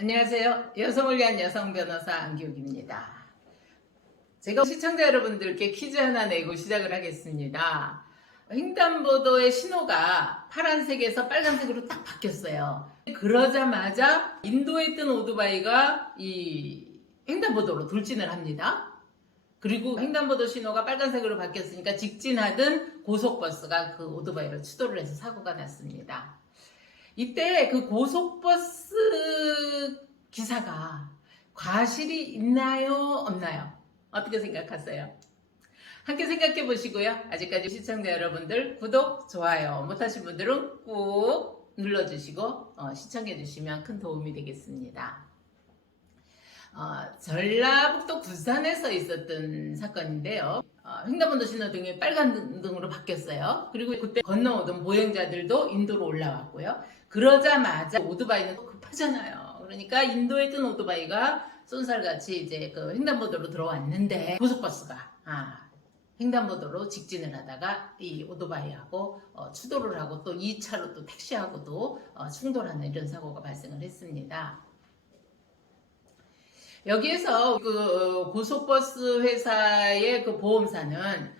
안녕하세요. 여성을 위한 여성 변호사 안기욱입니다. 제가 시청자 여러분들께 퀴즈 하나 내고 시작을 하겠습니다. 횡단보도의 신호가 파란색에서 빨간색으로 딱 바뀌었어요. 그러자마자 인도에 있던 오토바이가 이 횡단보도로 돌진을 합니다. 그리고 횡단보도 신호가 빨간색으로 바뀌었으니까 직진하던 고속버스가 그 오토바이를 추돌을 해서 사고가 났습니다. 이때 그 고속버스 기사가 과실이 있나요? 없나요? 어떻게 생각하세요? 함께 생각해 보시고요. 아직까지 시청자 여러분들 구독, 좋아요 못하신 분들은 꾹 눌러주시고 시청해 주시면 큰 도움이 되겠습니다. 전라북도 구산에서 있었던 사건인데요. 횡단보도 신호등이 빨간 등으로 바뀌었어요. 그리고 그때 건너오던 보행자들도 인도로 올라왔고요. 그러자마자 오토바이는 급하잖아요. 그러니까 인도에 있던 오토바이가 쏜살같이 이제 그 횡단보도로 들어왔는데 고속버스가 횡단보도로 직진을 하다가 이 오토바이하고 추돌을 하고 또 2차로 또 택시하고도 충돌하는 이런 사고가 발생을 했습니다. 여기에서 그 고속버스 회사의 그 보험사는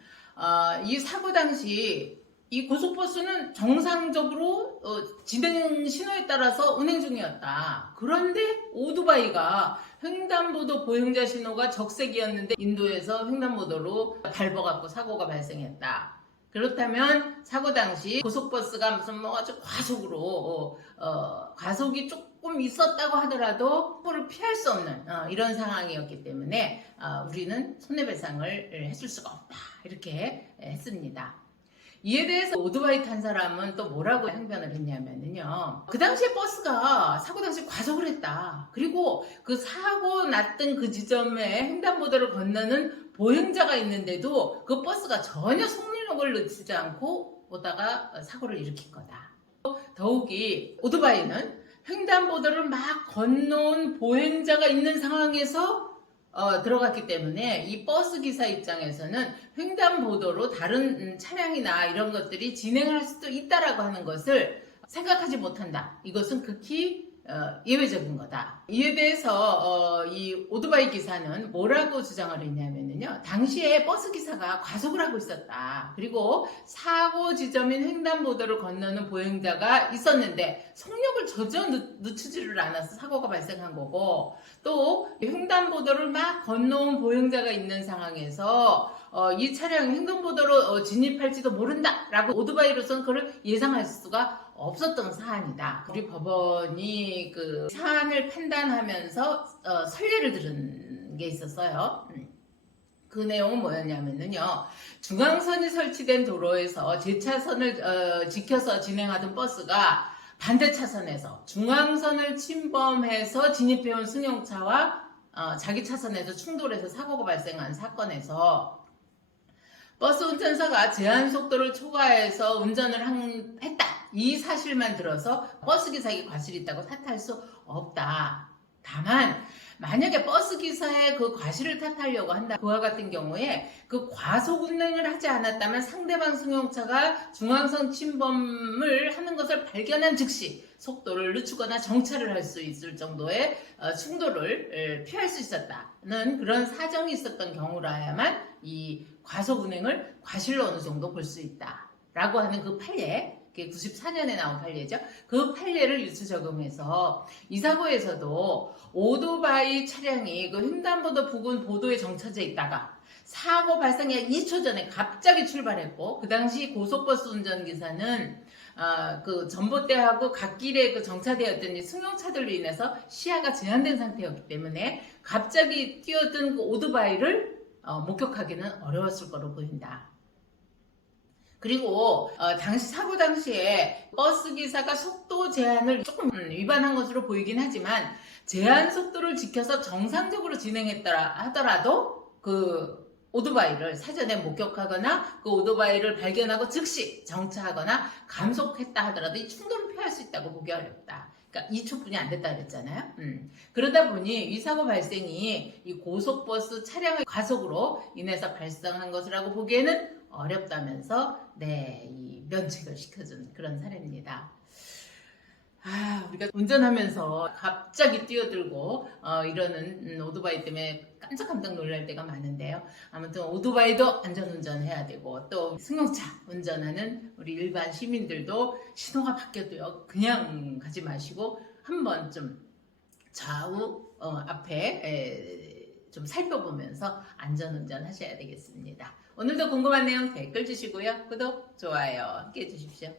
이 사고 당시 이 고속버스는 정상적으로 진행 신호에 따라서 운행 중이었다. 그런데 오토바이가 횡단보도 보행자 신호가 적색이었는데 인도에서 횡단보도로 밟아갖고 사고가 발생했다. 그렇다면 사고 당시 고속버스가 무슨 뭐 아주 과속으로 과속이 조금 있었다고 하더라도 사고를 피할 수 없는 이런 상황이었기 때문에 우리는 손해배상을 해줄 수가 없다 이렇게 했습니다. 이에 대해서 오토바이 탄 사람은 또 뭐라고 항변을 했냐면요. 그 당시에 버스가 사고 당시 과속을 했다. 그리고 그 사고 났던 그 지점에 횡단보도를 건너는 보행자가 있는데도 그 버스가 전혀 속력을 늦추지 않고 오다가 사고를 일으킨 거다. 더욱이 오토바이는 횡단보도를 막 건너온 보행자가 있는 상황에서 들어갔기 때문에 이 버스 기사 입장에서는 횡단보도로 다른 차량이나 이런 것들이 진행할 수도 있다라고 하는 것을 생각하지 못한다. 이것은 극히 예외적인 거다. 이에 대해서 이 오토바이 기사는 뭐라고 주장을 했냐면요. 당시에 버스 기사가 과속을 하고 있었다. 그리고 사고 지점인 횡단보도를 건너는 보행자가 있었는데 속력을 전혀 늦추지를 않아서 사고가 발생한 거고, 또 횡단보도를 막 건너온 보행자가 있는 상황에서 이 차량이 횡단보도로 진입할지도 모른다라고 오토바이로서는 그걸 예상할 수가 없었던 사안이다. 우리 법원이 그 사안을 판단하면서 선례를 들은 게 있었어요. 그 내용은 뭐였냐면요. 중앙선이 설치된 도로에서 제차선을 지켜서 진행하던 버스가 반대 차선에서 중앙선을 침범해서 진입해온 승용차와 자기 차선에서 충돌해서 사고가 발생한 사건에서 버스 운전사가 제한 속도를 초과해서 운전을 했다. 이 사실만 들어서 버스 기사에게 과실이 있다고 탓할 수 없다. 다만 만약에 버스 기사의 그 과실을 탓하려고 한다. 그와 같은 경우에 그 과속 운행을 하지 않았다면 상대방 승용차가 중앙선 침범을 하는 것을 발견한 즉시 속도를 늦추거나 정차를 할 수 있을 정도의 충돌을 피할 수 있었다는 그런 사정이 있었던 경우라야만 이 과속 운행을 과실로 어느 정도 볼 수 있다라고 하는 그 판례, 94년에 나온 판례죠. 그 판례를 유추 적용해서 이 사고에서도 오토바이 차량이 그 횡단보도 부근 보도에 정차돼 있다가 사고 발생의 2초 전에 갑자기 출발했고, 그 당시 고속버스 운전기사는 그 전봇대하고 갓길에 그 정차되었던 이 승용차들로 인해서 시야가 제한된 상태였기 때문에 갑자기 뛰어든 그 오토바이를 목격하기는 어려웠을 거로 보인다. 그리고 당시 사고 당시에 버스 기사가 속도 제한을 조금 위반한 것으로 보이긴 하지만 제한 속도를 지켜서 정상적으로 진행했더라 하더라도 그 오토바이를 사전에 목격하거나 그 오토바이를 발견하고 즉시 정차하거나 감속했다 하더라도 이 충돌을 피할 수 있다고 보기 어렵다. 그러니까 2초뿐이 안 됐다 그랬잖아요. 그러다 보니 이 사고 발생이 이 고속버스 차량의 과속으로 인해서 발생한 것이라고 보기에는 어렵다면서 이 면책을 시켜준 그런 사례입니다. 우리가 운전하면서 갑자기 뛰어들고 이러는 오토바이 때문에 깜짝깜짝 놀랄 때가 많은데요. 아무튼 오토바이도 안전운전 해야 되고 또 승용차 운전하는 우리 일반 시민들도 신호가 바뀌어도요. 그냥 가지 마시고 한 번쯤 좌우 앞에 좀 살펴보면서 안전운전 하셔야 되겠습니다. 오늘도 궁금한 내용 댓글 주시고요. 구독, 좋아요 함께 해주십시오.